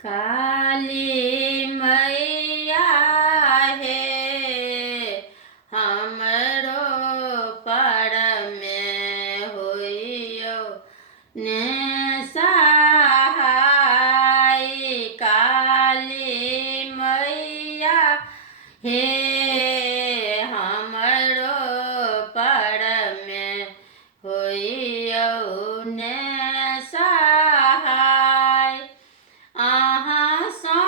काली मैया हे हमरो पर में होइयो ने सहाय। काली मैया हे हमरो पर में होइयो ने सहाय। अहाँ सँ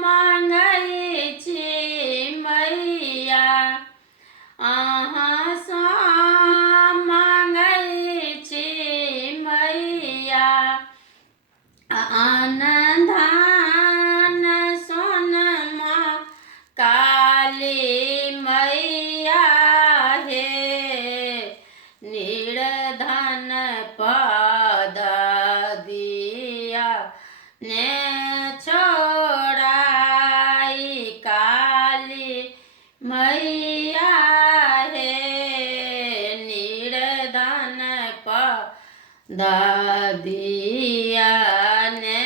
मांगै छी मैया, अहाँ सँ मांगै छी मैया, अन्न धन सोनमा। काली मैया हे निर्धन पद दिया ने छोड़ाई। काली मैया हे निर्धन पद दिया ने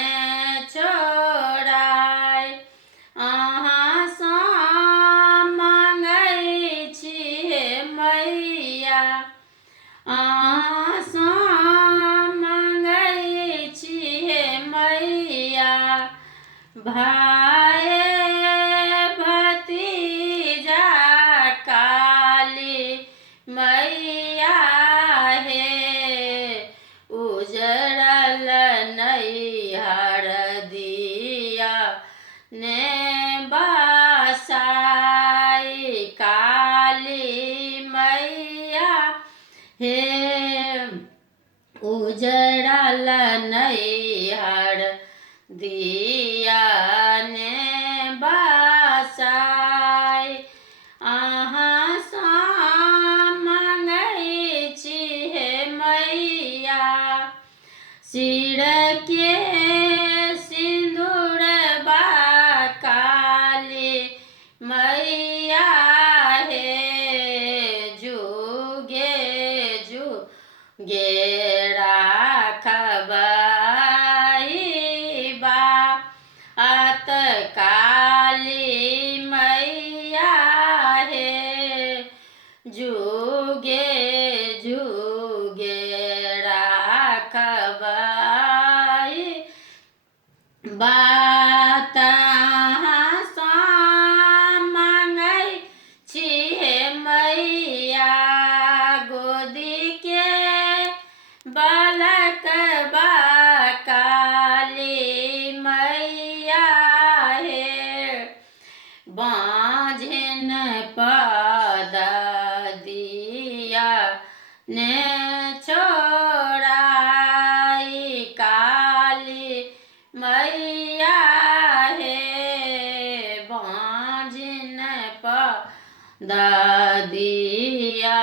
छोड़ाई। अहाँ सँ मांगै छी मैया, अहाँ सँ मांगै छी मैया, भाई भतीजा। काली मैया हे उजड़ल नैहर दिया ने बसाई। काली मैया हे उजड़ल नैहर दिया ने बसाई। अहाँ सँ मांगै छी मैया, सिर के सिंदूरबा। काली मैया हे जुगे जुगे राखबै बात। काली मैया हे जुगे जुगे राखबै बात। अहाँ सँ मांगै छी मैया, गोदी के बालकबा। काली मैया हे बाँझिन पद दिया ने छोड़ाई। काली मैया हे बाँझिन पद दिया